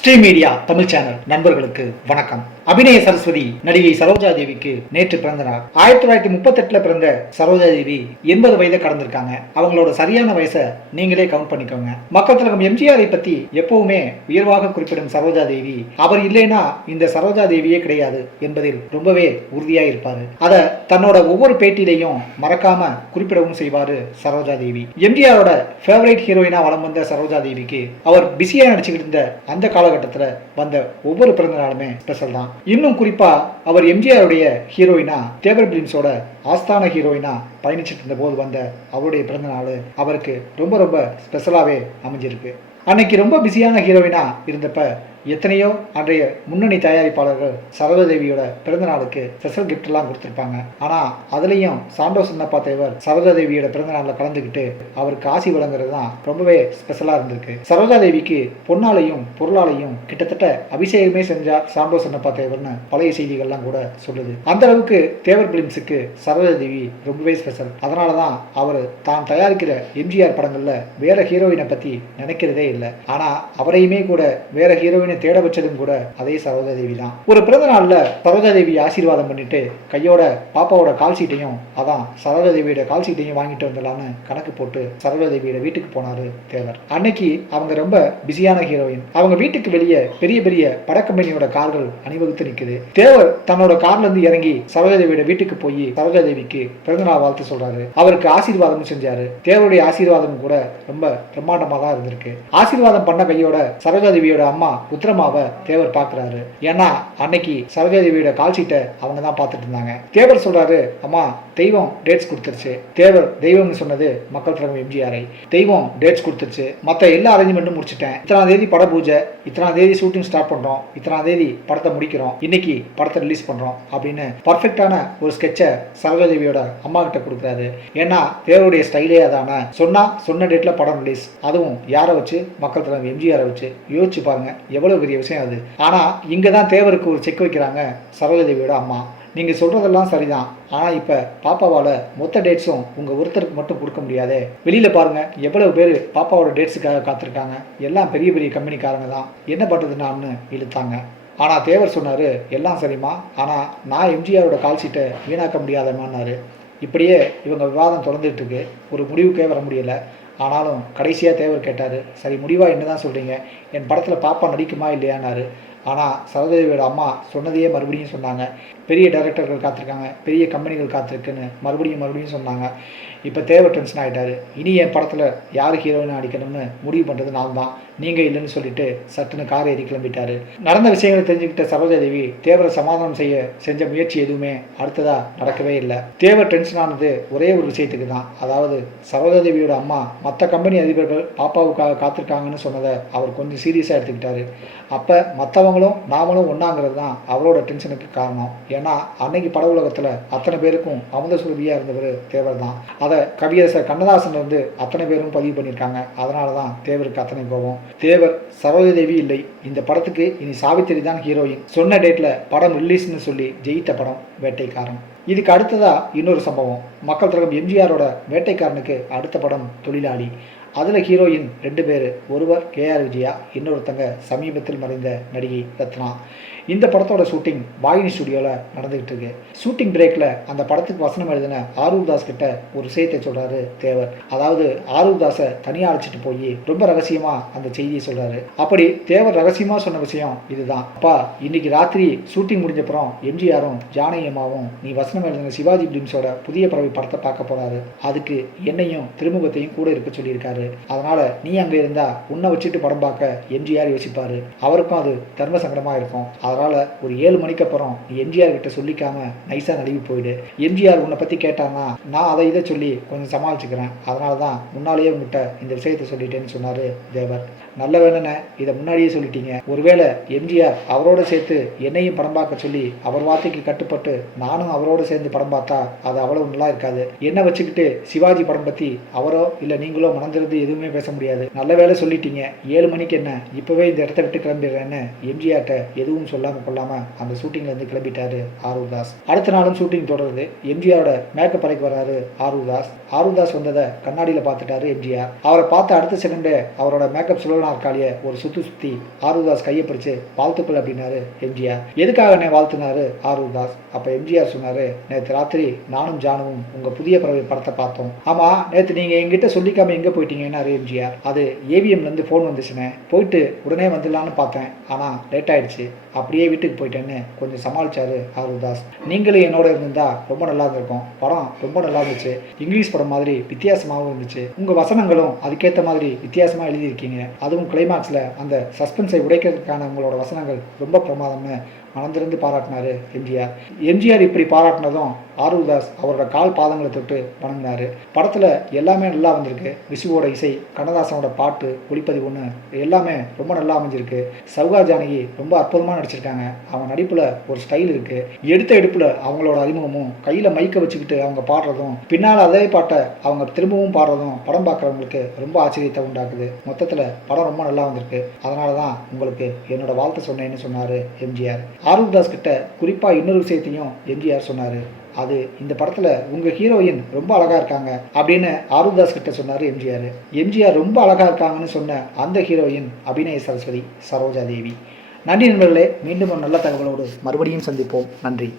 Sri media Tamil channel நண்பர்களுக்கு வணக்கம். அபிநய சரஸ்வதி நடிகை சரோஜா தேவிக்கு நேற்று பிறந்த நாள். 1938 பிறந்த சரோஜா தேவி 80 வயதை கடந்திருக்காங்க. அவங்களோட சரியான வயசை நீங்களே கவுண்ட் பண்ணிக்கோங்க. மக்கள் திலகம் எம்ஜிஆரை பத்தி எப்பவுமே உயர்வாக குறிப்பிடும் சரோஜா தேவி, அவர் இல்லைன்னா இந்த சரோஜா தேவியே கிடையாது என்பதில் ரொம்பவே உறுதியா இருப்பாரு. அத தன்னோட ஒவ்வொரு பேட்டியிலையும் மறக்காம குறிப்பிடவும் செய்வாரு சரோஜா தேவி. எம்ஜிஆரோட ஃபேவரட் ஹீரோயினா வலம் வந்த சரோஜா தேவிக்கு அவர் பிஸியா நடிச்சுக்கிட்டு இருந்த அந்த காலகட்டத்தில் வந்த ஒவ்வொரு பிறந்த நாளுமே ஸ்பெஷல் தான். இன்னும் குறிப்பா அவர் எம்ஜிஆருடைய ஹீரோயினா தேவர் பிலிம்ஸோட ஆஸ்தான ஹீரோயினா பயணிச்சுட்டு இருந்த போது வந்த அவருடைய பிறந்த நாள் அவருக்கு ரொம்ப ரொம்ப ஸ்பெஷலாவே அமைஞ்சிருக்கு. அன்னைக்கு ரொம்ப பிஸியான ஹீரோயினா இருந்தப்ப எத்தனையோ அன்றைய முன்னணி தயாரிப்பாளர்கள் சரோஜாதேவியோட பிறந்த நாளுக்கு ஸ்பெஷல் கிஃப்ட் எல்லாம் கொடுத்திருப்பாங்க. ஆனா அதுலயும் சாண்டோ சின்னப்பா தேவர் சரோஜாதேவியோட பிறந்த நாள்ல கலந்துக்கிட்டு அவருக்கு ஆசி வழங்குறது தான் ரொம்பவே ஸ்பெஷலா இருந்திருக்கு. சரோஜாதேவிக்கு பொன்னாலையும் பொருளாலையும் கிட்டத்தட்ட அபிஷேகமே செஞ்சார் சாண்டோ சின்னப்பா தேவர்னு பழைய செய்திகள்லாம் கூட சொல்லுது. அந்த அளவுக்கு தேவர் பிலிம்ஸுக்கு சரோஜாதேவி ரொம்பவே ஸ்பெஷல். அதனாலதான் அவர் தான் தயாரிக்கிற எம்ஜிஆர் படங்கள்ல வேற ஹீரோயினை பத்தி நினைக்கிறதே இல்லை. ஆனா அவரையுமே கூட வேற ஹீரோயின் தேட வச்சதும் கூட அதே சரோஜா தேவி தான். ஒரு பிறந்த நாள்ல சரோஜா தேவி ஆசீர்வாதம் பண்ணிட்டு கையோட பாப்பாவோட கால் சீட்டையும் அதான் சரோஜா தேவியோட கால் சீட்டையும் வாங்கிட்டு வந்துடலான்னு கணக்கு போட்டு சரோஜா தேவியோட வீட்டுக்கு போனாரு தேவர். அன்னைக்கு அவங்க ரொம்ப பிஸியான ஹீரோயின். அவங்க வீட்டுக்கு வெளியே பெரிய பெரிய படக்கம்பெனியோட கார்கள் அணிவகுத்து நிக்குது. தேவர் தன்னோட கார்ல இருந்து இறங்கி சரோஜா தேவியோட வீட்டுக்கு போய் சரோஜா தேவிக்கு பிறந்த நாள் வாழ்த்து சொல்றாரு. அவருக்கு ஆசீர்வாதம் செஞ்சாரு. தேவருடைய ஆசீர்வாதம் கூட ரொம்ப பிரம்மாண்டமா தான் இருந்திருக்கு. ஆசீர்வாதம் பண்ண கையோட சரோஜா தேவியோட அம்மா உத்தரமாவை தேவர் பாக்குறாரு. ஏன்னா அன்னைக்கு சரோஜாதேவியோட கால் சீட்டை அவங்க தான் பார்த்துட்டு இருந்தாங்க. தேவர் சொல்றாரு, அம்மா தெய்வம் டேட்ஸ் கொடுத்துருச்சு. தேவர் தெய்வம்னு சொன்னது மக்கள் திலகம் எம்ஜிஆரை. தெய்வம் டேட்ஸ் கொடுத்துருச்சு, மற்ற எல்லா அரேஞ்ச்மெண்ட்டும் முடிச்சுட்டேன். இத்தனாம் தேதி பட பூஜை, இத்தனாம் தேதி ஷூட்டிங் ஸ்டார்ட் பண்றோம், இத்தனாம் தேதி படத்தை முடிக்கிறோம், இன்னைக்கு படத்தை ரிலீஸ் பண்றோம் அப்படின்னு பர்ஃபெக்டான ஒரு ஸ்கெட்சை சரோஜாதேவியோட அம்மா கிட்ட கொடுக்குறாரு. ஏன்னா தேவருடைய ஸ்டைலே அதான, சொன்ன டேட்ல படம் ரிலீஸ், அதுவும் யாரை வச்சு? மக்கள் திலகம் எம்ஜிஆரை வச்சு. யோசிச்சு பாருங்க எவ்வளவு பெரிய விஷயம் அது. ஆனா இங்கதான் தேவருக்கு ஒரு செக் வைக்கிறாங்க சரோஜாதேவியோட அம்மா. நீங்க சொல்றதெல்லாம் சரிதான், ஆனா இப்ப பாப்பாவால மொத்த டேட்ஸும் உங்க ஒருத்தருக்கு மட்டும் கொடுக்க முடியாதே. வெளியில பாருங்க எவ்வளவு பேர் பாப்பாவோட டேட்ஸுக்காக காத்திருக்காங்க. எல்லாம் பெரிய பெரிய கம்பெனிக்காரங்க தான். என்ன பண்றதுன்னு இழுத்தாங்க. ஆனா தேவர் சொன்னாரு, எல்லாம் சரிம்மா, ஆனா நான் எம்ஜிஆரோட கால் சீட்டை வீணாக்க முடியாதமான்னாரு. இப்படியே இவங்க விவாதம் தொடர்ந்துட்டு இருக்கு. ஒரு முடிவுக்கே வர முடியல. ஆனாலும் கடைசியாக தேவர் கேட்டார், சரி முடிவாக என்ன தான் சொல்கிறீங்க, என் படத்தில் பாப்பா நடிக்குமா இல்லையான்னாரு. ஆனால் சரோஜாதேவியோட அம்மா சொன்னதையே மறுபடியும் சொன்னாங்க. பெரிய டைரக்டர்கள் காத்திருக்காங்க, பெரிய கம்பெனிகள் காத்திருக்குன்னு மறுபடியும் சொன்னாங்க. இப்போ தேவர் டென்ஷன் ஆகிட்டாரு. இனி என் படத்தில் யார் ஹீரோயினாக அடிக்கணும்னு முடிவு பண்ணுறது நான் தான், நீங்கள் இல்லைன்னு சொல்லிட்டு சட்டுன்னு கார் ஏறி கிளம்பிட்டாரு. நடந்த விஷயங்களை தெரிஞ்சுக்கிட்ட சரோஜாதேவி தேவரை சமாதானம் செஞ்ச முயற்சி எதுவுமே அடுத்ததாக நடக்கவே இல்லை. தேவர் டென்ஷன் ஆனது ஒரே ஒரு விஷயத்துக்கு தான். அதாவது சரோஜாதேவியோட அம்மா மற்ற கம்பெனி அதிபர்கள் பாப்பாவுக்காக காத்திருக்காங்கன்னு சொன்னதை அவர் கொஞ்சம் சீரியஸாக எடுத்துக்கிட்டாரு. அப்போ மற்றவங்களும் நாமளும் ஒன்றாங்கிறது தான் அவரோட டென்ஷனுக்கு காரணம். ஏன்னா அன்னைக்கு பட உலகத்தில் அத்தனை பேருக்கும் அமுத சுரபியாக இருந்தவர் தேவர் தான். அதை கவியரசர் கண்ணதாசன் வந்து அத்தனை பேரும் பதிவு பண்ணியிருக்காங்க. அதனால தான் தேவருக்கு அத்தனை கோபம். தேவர் சரோஜாதேவி இல்லை, இந்த படத்துக்கு இனி சாவித்திரி தான் ஹீரோயின், சொன்ன டேட்டில் படம் ரிலீஸ்னு சொல்லி ஜெயித்த படம் வேட்டைக்காரன். இதுக்கு அடுத்ததா இன்னொரு சம்பவம். மக்கள் திலகம் எம்ஜிஆரோட வேட்டைக்காரனுக்கு அடுத்த படம் தொழிலாளி. அதில் ஹீரோயின் 2 பேர். ஒருவர் கேஆர் விஜயா, இன்னொருத்தங்க சமீபத்தில் மறைந்த நடிகை ரத்னா. இந்த படத்தோட ஷூட்டிங் வாகினி ஸ்டுடியோவில் நடந்துகிட்டு இருக்கு. ஷூட்டிங் பிரேக்கில் அந்த படத்துக்கு வசனம் எழுதின ஆரூர் தாஸ் கிட்ட ஒரு விஷயத்தை சொல்றாரு தேவர். அதாவது ஆரூர் தாஸை தனியாக அழைச்சிட்டு போய் ரொம்ப ரகசியமா அந்த செய்தியை சொல்றாரு. அப்படி தேவர் ரகசியமா சொன்ன விஷயம் இதுதான். அப்பா, இன்னைக்கு ராத்திரி ஷூட்டிங் முடிஞ்சப்புறம் எம்ஜிஆரும் ஜானகியம்மாவும் நீ வசனம் எழுதின சிவாஜி பிலிம்ஸோட புதிய பறவை படத்தை பார்க்க போறாரு. அதுக்கு என்னையும் திருமுகத்தையும் கூட இருக்க சொல்லியிருக்காரு. அதனால நீ அங்க இருந்தா உன்னை வச்சுட்டு படம் பார்க்க எம்ஜிஆர் யோசிப்பாரு. அவருக்கும் அது தர்ம சங்கடமா இருக்கும். அதனால ஒரு 7 மணிக்கு அப்புறம் நீ எம்ஜிஆர் கிட்ட சொல்லிக்காம நைஸா நழுவி போயிடு. எம்ஜிஆர் உன்னை பத்தி கேட்டான்னா நான் அதை இதை சொல்லி கொஞ்சம் சமாளிச்சுக்கிறேன். அதனாலதான் முன்னாலேயே உங்ககிட்ட இந்த விஷயத்தை சொல்லிட்டேன்னு சொன்னாரு தேவர். நல்ல வேணுன்னு இதை முன்னாடியே சொல்லிட்டீங்க. ஒருவேளை எம்ஜிஆர் அவரோட சேர்த்து என்னையும் படம் பார்க்க சொல்லி அவர் வார்த்தைக்கு கட்டுப்பட்டு நானும் அவரோட சேர்ந்து படம் பார்த்தா அது அவ்வளவு நல்லா இருக்காது. என்ன வச்சுக்கிட்டு சிவாஜி படம் பத்தி அவரோ இல்ல நீங்களோ மனந்திருந்து எதுவுமே பேச முடியாது. நல்ல வேலை சொல்லிட்டீங்க. 7 மணிக்கு என்ன இப்பவே இந்த இடத்த விட்டு கிளம்பிடுறேன்னு எம்ஜிஆர்ட்ட எதுவும் சொல்ல சொல்லாமல் கொள்ளாமல் அந்த ஷூட்டிங்லேருந்து கிளம்பிட்டாரு ஆரூர் தாஸ். அடுத்த நாளும் ஷூட்டிங் தொடருது. எம்ஜிஆரோட மேக்கப் அறைக்கு வராரு ஆரூர் தாஸ். ஆரூர் தாஸ் வந்ததை கண்ணாடியில் பார்த்துட்டாரு எம்ஜிஆர். அவரை பார்த்த அடுத்த செகண்டே அவரோட மேக்கப் சுழல் நாற்காலியை ஒரு சுற்றி ஆரூர் தாஸ் கையை பிடிச்சு வாழ்த்துக்கள் அப்படின்னாரு எம்ஜிஆர். எதுக்காக என்னை வாழ்த்துனாரு ஆரூர் தாஸ்? அப்போ எம்ஜிஆர் சொன்னாரு, நேற்று ராத்திரி நானும் ஜானுவும் உங்கள் புதிய பறவை படத்தை பார்த்தோம். ஆமாம், நேற்று நீங்கள் எங்கிட்ட சொல்லிக்காமல் எங்கே போயிட்டீங்கன்னாரு எம்ஜிஆர். அது ஏவிஎம்லேருந்து ஃபோன் வந்துச்சுன்னு போயிட்டு உடனே வந்துடலான்னு பார்த்தேன், ஆனால் லேட் ஆயிடுச்சு, அப்படியே வீட்டுக்கு போயிட்டேன்னு கொஞ்சம் சமாளிச்சாரு ஆரூர் தாஸ். நீங்களும் என்னோட இருந்திருந்தா ரொம்ப நல்லா இருந்திருக்கும். படம் ரொம்ப நல்லா இருந்துச்சு. இங்கிலீஷ் படம் மாதிரி வித்தியாசமாகவும் இருந்துச்சு. உங்கள் வசனங்களும் அதுக்கேற்ற மாதிரி வித்தியாசமாக எழுதியிருக்கீங்க. அதுவும் கிளைமாக்ஸில் அந்த சஸ்பென்ஸை உடைக்கிறதுக்கான உங்களோட வசனங்கள் ரொம்ப பிரமாதம்னு மனந்திருந்து பாராட்டினாரு எம்ஜிஆர். எம்ஜிஆர் இப்படி பாராட்டினதும் ஆரூர் தாஸ் அவரோட கால் பாதங்களை தொட்டு வணங்கினாரு. படத்தில் எல்லாமே நல்லா வந்திருக்கு. விசுவோட இசை, கண்ணதாசனோட பாட்டு, ஒளிப்பதிவுன்னு எல்லாமே ரொம்ப நல்லா அமைஞ்சிருக்கு. சௌகா ஜானகி ரொம்ப அற்புதமாக நடிச்சிருக்காங்க. அவங்க நடிப்பில் ஒரு ஸ்டைல் இருக்குது. எடுத்த எடுப்பில் அவங்களோட அறிமுகமும், கையில் மைக்க வச்சுக்கிட்டு அவங்க பாடுறதும், பின்னால் அதே பாட்டை அவங்க திரும்பவும் பாடுறதும் படம் பார்க்குறவங்களுக்கு ரொம்ப ஆச்சரியத்தை உண்டாக்குது. மொத்தத்தில் படம் ரொம்ப நல்லா வந்திருக்கு. அதனால தான் உங்களுக்கு என்னோட வாழ்த்து சொன்னேன்னு சொன்னார் எம்ஜிஆர். ஆரூர் தாஸ் கிட்ட குறிப்பாக இன்னொரு விஷயத்தையும் எம்ஜிஆர் சொன்னார். அது இந்த படத்தில் உங்கள் ஹீரோயின் ரொம்ப அழகாக இருக்காங்க அப்படின்னு ஆரூர் தாஸ் கிட்ட சொன்னார் எம்ஜிஆர். எம்ஜிஆர் ரொம்ப அழகாக இருக்காங்கன்னு சொன்ன அந்த ஹீரோயின் அபிநய சரஸ்வதி சரோஜா தேவி. நன்றி நண்பர்களே. மீண்டும் ஒரு நல்ல தகவலோடு மறுபடியும் சந்திப்போம். நன்றி.